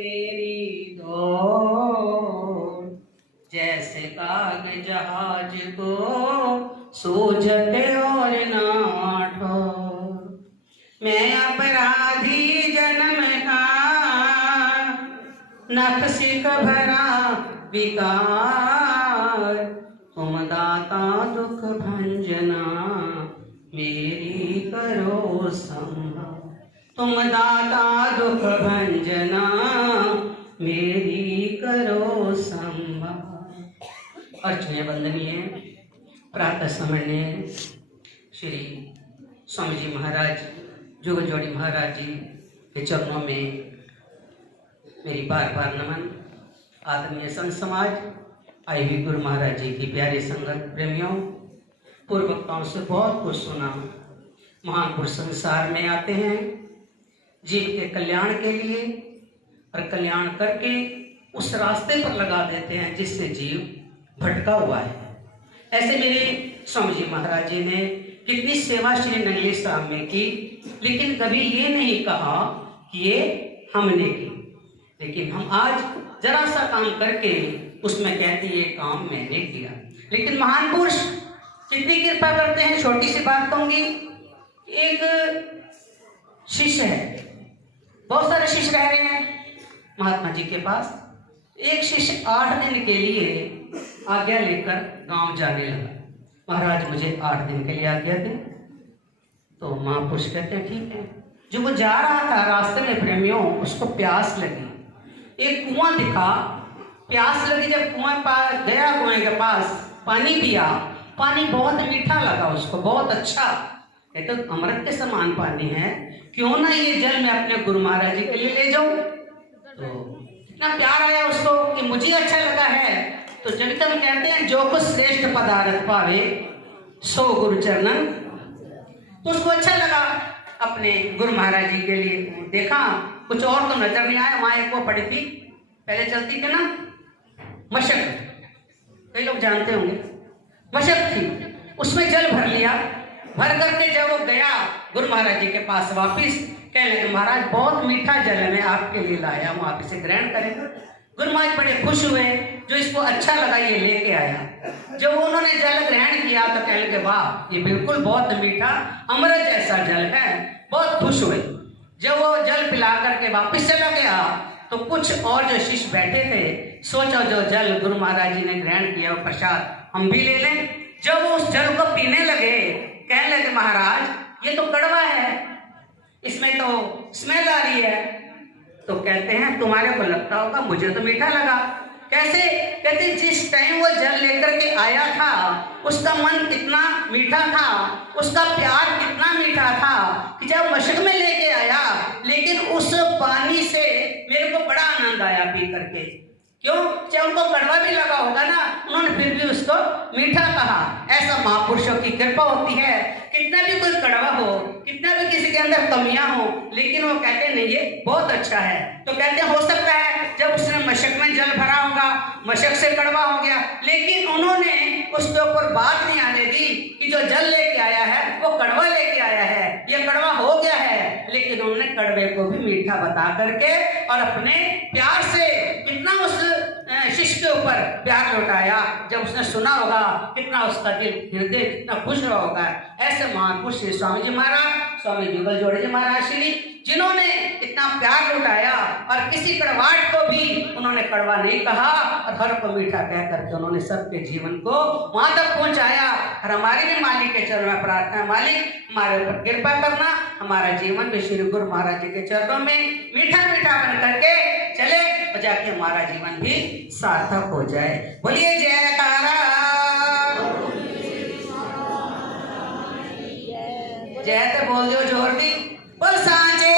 तेरी दौड़, जैसे काग जहाज को सूझते और ना ठोर। मैं अपराधी जन्म का नक्शिक भरा विकार, तुम दाता दुख भंजना मेरी करो संभाल। तुम दाता दुख भंजना मेरी करो संभाल। अर्चनीय वंदनीय प्रातः स्मरणीय श्री स्वामी जी महाराज जुगल जोड़ी महाराज जी के चरणों में मेरी बार बार नमन। आदरणीय संत समाज, आई हुई गुरु महाराज जी की प्यारे संगत प्रेमियों, पूर्व वक्ताओं से बहुत कुछ सुना। महान पुरुष संसार में आते हैं जीव के कल्याण के लिए और कल्याण करके उस रास्ते पर लगा देते हैं जिससे जीव भटका हुआ है। ऐसे मेरे स्वामी जी महाराज जी ने कितनी सेवा श्री नंगली साहब में की, लेकिन कभी ये नहीं कहा कि ये हमने की। लेकिन हम आज जरा सा काम करके उसमें कहते ये काम मैंने किया। लेकिन महान पुरुष कितनी कृपा करते हैं। छोटी सी बात कहूंगी, एक शिष्य है, बहुत सारे शिष्य रह रहे हैं महात्मा जी के पास। एक शिष्य 8 दिन के लिए आज्ञा लेकर गांव जाने लगा। महाराज मुझे 8 दिन के लिए आज्ञा दें। तो महापुरुष कहते हैं ठीक है। जो वो जा रहा था रास्ते में प्रेमियों, उसको प्यास लगी। एक कुआं दिखा, प्यास लगी। जब कुआं पास गया, कुएं के पास पानी पिया, पानी बहुत मीठा लगा उसको, बहुत अच्छा। ये तो अमृत के समान पानी है, क्यों ना ये जल मैं अपने गुरु महाराज जी के लिए ले जाऊं। तो इतना प्यार आया उसको कि मुझे अच्छा लगा है। तो जगतम कहते हैं जो कुछ श्रेष्ठ पदार्थ पावे सो गुरु चरणन। तो उसको अच्छा लगा अपने गुरु महाराज जी के लिए। देखा कुछ और तो नजर नहीं आया। वहां एक वो पड़ी थी, पहले चलती थी ना मशक, कई लोग जानते होंगे, मशक थी, उसमें जल भर लिया। भर करके जब वो गया गुरु महाराज जी के पास वापिस, कहने लगे महाराज बहुत मीठा जल है, मैं आपके लिए लाया हूँ, आप इसे ग्रहण करेंगे। गुरु महाराज बड़े खुश हुए, जो इसको अच्छा लगा ये लेके आया। जब उन्होंने जल ग्रहण किया तो कहने लगे वाह ये बिल्कुल बहुत मीठा अमृत जैसा जल है, बहुत खुश हुए। जब वो जल पिला करके वापिस चला गया तो कुछ और जो शिष्य बैठे थे, सोचा जो जल गुरु महाराज जी ने ग्रहण किया वो प्रसाद हम भी ले लें। जब वो उस जल को पीने लगे, कहने लगे महाराज ये तो कड़वा है, इसमें तो स्मेल आ रही है। तो कहते हैं तुम्हारे को लगता होगा, मुझे तो मीठा लगा। कैसे? कहते जिस टाइम वो जल लेकर के आया था उसका मन कितना मीठा था, उसका प्यार कितना मीठा था कि जब मशक में लेके आया, लेकिन उस पानी से मेरे को बड़ा आनंद आया पी करके। क्यों? चाहे उनको कड़वा भी लगा होगा ना, उन्होंने फिर भी उसको मीठा कहा। ऐसा महापुरुषों की कृपा होती है। कितना भी कोई कड़वा हो, कितना भी किसी के अंदर कमियां हो, लेकिन वो कहते नहीं ये बहुत अच्छा है। तो कहते हो सकता है जब उसने मशक में जल भरा होगा, मशक से कड़वा हो गया, लेकिन उन्होंने उसके ऊपर बात नहीं आने दी कि जो जल लेके आया है वो कड़वा लेके आया है, ये कड़वा हो गया है। लेकिन उन्होंने कड़वे को भी मीठा बता करके और अपने प्यार से कितना उस शिष्य के ऊपर प्यार लौटाया। जब उसने सुना होगा कितना उसका दिल हृदय कितना खुश रहा होगा। ऐसे महापुरुष श्री स्वामी जी महाराज, स्वामी जुगल जोड़ी जी महाराज श्री, जिन्होंने इतना प्यार लौटाया और किसी कड़वाहट को भी उन्होंने कड़वा नहीं कहा और हर को मीठा कह करके उन्होंने सबके जीवन को वहां तक पहुंचाया। और हमारे भी मालिक के चरणों में प्रार्थना, मालिक हमारे ऊपर कृपा करना, हमारा जीवन भी श्री गुरु महाराज जी के चरणों में मीठा मीठा बन करके चले और जाके हमारा जीवन भी सार्थक हो जाए। बोलिए जयकारा, जय तो बोल दो जोर दी, बोल सांचे